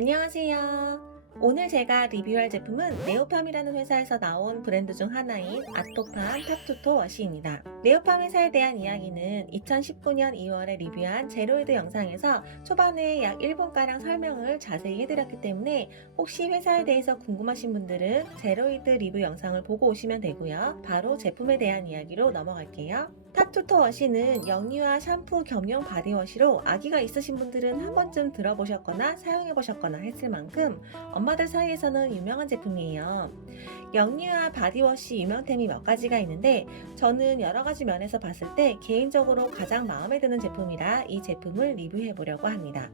안녕하세요. 오늘 제가 리뷰할 제품은 네오팜이라는 회사에서 나온 브랜드 중 하나인 아토팜 탑투토 워시입니다. 네오팜 회사에 대한 이야기는 2019년 2월에 리뷰한 제로이드 영상에서 초반에 약 1분가량 설명을 자세히 해드렸기 때문에 혹시 회사에 대해서 궁금하신 분들은 제로이드 리뷰 영상을 보고 오시면 되고요. 바로 제품에 대한 이야기로 넘어갈게요. 탑투토 워시는 영유아 샴푸 겸용 바디워시로 아기가 있으신 분들은 한 번쯤 들어보셨거나 사용해보셨거나 했을 만큼 엄마 들 사이에서는 유명한 제품이에요. 영유아 바디워시 유명템이 몇 가지가 있는데 저는 여러 가지 면에서 봤을 때 개인적으로 가장 마음에 드는 제품이라 이 제품을 리뷰해 보려고 합니다.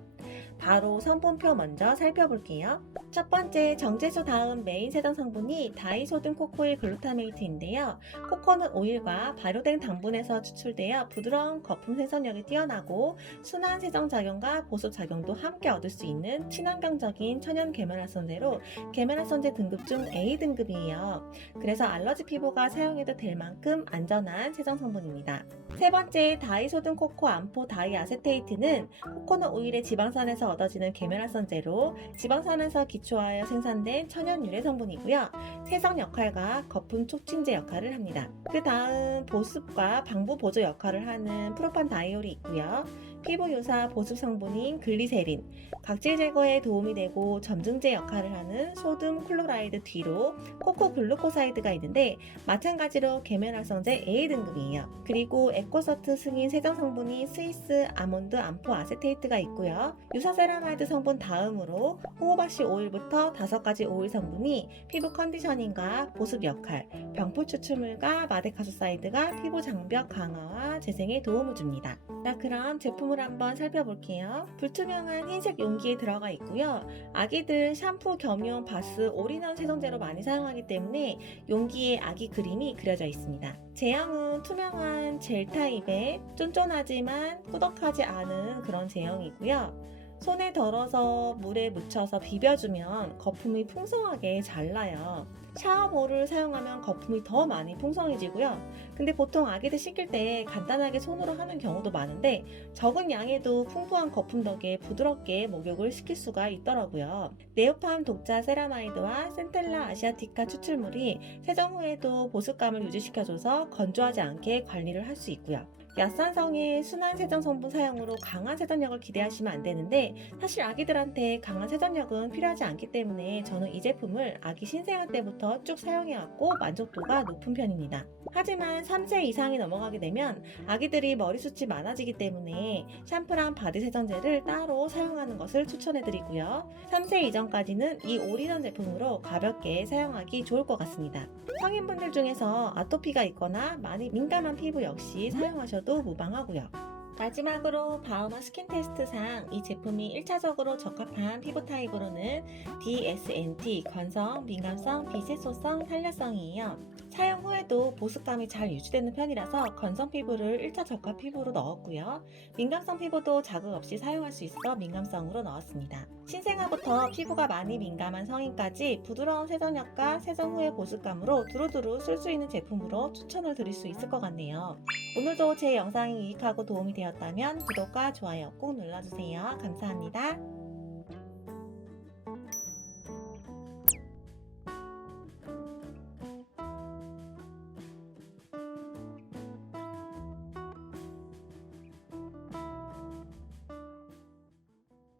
바로 성분표 먼저 살펴볼게요. 첫 번째 정제수 다음 메인 세정 성분이 다이소딘 코코일 글루타메이트인데요. 코코넛 오일과 발효된 당분에서 추출되어 부드러운 거품 생성력이 뛰어나고 순한 세정 작용과 보습 작용도 함께 얻을 수 있는 친환경적인 천연 계면활성제로 계면활성제 등급 중 A 등급이에요. 그래서 알러지 피부가 사용해도 될 만큼 안전한 세정 성분입니다. 세 번째 다이소딘 코코 암포 다이 아세테이트는 코코넛 오일의 지방산에서 얻어지는 계면활성제로 지방산에서 기초하여 생산된 천연 유래 성분이고요. 세정 역할과 거품 촉진제 역할을 합니다. 그 다음 보습과 방부 보조 역할을 하는 프로판 다이올이 있고요. 피부 유사 보습 성분인 글리세린, 각질 제거에 도움이 되고 점증제 역할을 하는 소듐 클로라이드 뒤로 코코 글루코사이드가 있는데 마찬가지로 계면활성제 A 등급이에요. 그리고 에코서트 승인 세정 성분이 스위스 아몬드 암포 아세테이트가 있고요. 유사 세라마이드 성분 다음으로 호호바시 오일부터 다섯 가지 오일 성분이 피부 컨디셔닝과 보습 역할, 병풀 추출물과 마데카소사이드가 피부 장벽 강화와 재생에 도움을 줍니다. 자, 그럼 제품을 한번 살펴볼게요. 불투명한 흰색 용기에 들어가 있고요. 아기들 샴푸 겸용 바스 올인원 세정제로 많이 사용하기 때문에 용기에 아기 그림이 그려져 있습니다. 제형은 투명한 젤 타입의 쫀쫀하지만 꾸덕하지 않은 그런 제형이고요. 손에 덜어서 물에 묻혀서 비벼주면 거품이 풍성하게 잘 나요. 샤워볼을 사용하면 거품이 더 많이 풍성해지고요. 근데 보통 아기들 씻길 때 간단하게 손으로 하는 경우도 많은데 적은 양에도 풍부한 거품 덕에 부드럽게 목욕을 시킬 수가 있더라고요. 네오팜 독자 세라마이드와 센텔라 아시아티카 추출물이 세정 후에도 보습감을 유지시켜줘서 건조하지 않게 관리를 할 수 있고요. 약산성의 순한 세정 성분 사용으로 강한 세정력을 기대하시면 안 되는데 사실 아기들한테 강한 세정력은 필요하지 않기 때문에 저는 이 제품을 아기 신생아 때부터 쭉 사용해왔고 만족도가 높은 편입니다. 하지만 3세 이상이 넘어가게 되면 아기들이 머리숱이 많아지기 때문에 샴푸랑 바디 세정제를 따로 사용하는 것을 추천해드리고요. 3세 이전까지는 이 올인원 제품으로 가볍게 사용하기 좋을 것 같습니다. 성인분들 중에서 아토피가 있거나 많이 민감한 피부 역시 사용하셔도 무방하고요. 마지막으로 바우마 스킨 테스트상 이 제품이 1차적으로 적합한 피부 타입으로는 DSNT, 건성, 민감성, 비세소성, 탄력성이에요. 사용 후에도 보습감이 잘 유지되는 편이라서 건성 피부를 1차 적합 피부로 넣었고요. 민감성 피부도 자극 없이 사용할 수 있어 민감성으로 넣었습니다. 신생아부터 피부가 많이 민감한 성인까지 부드러운 세정력과 세정 후의 보습감으로 두루두루 쓸 수 있는 제품으로 추천을 드릴 수 있을 것 같네요. 오늘도 제 영상이 유익하고 도움이 되었다면 구독과 좋아요 꼭 눌러주세요. 감사합니다.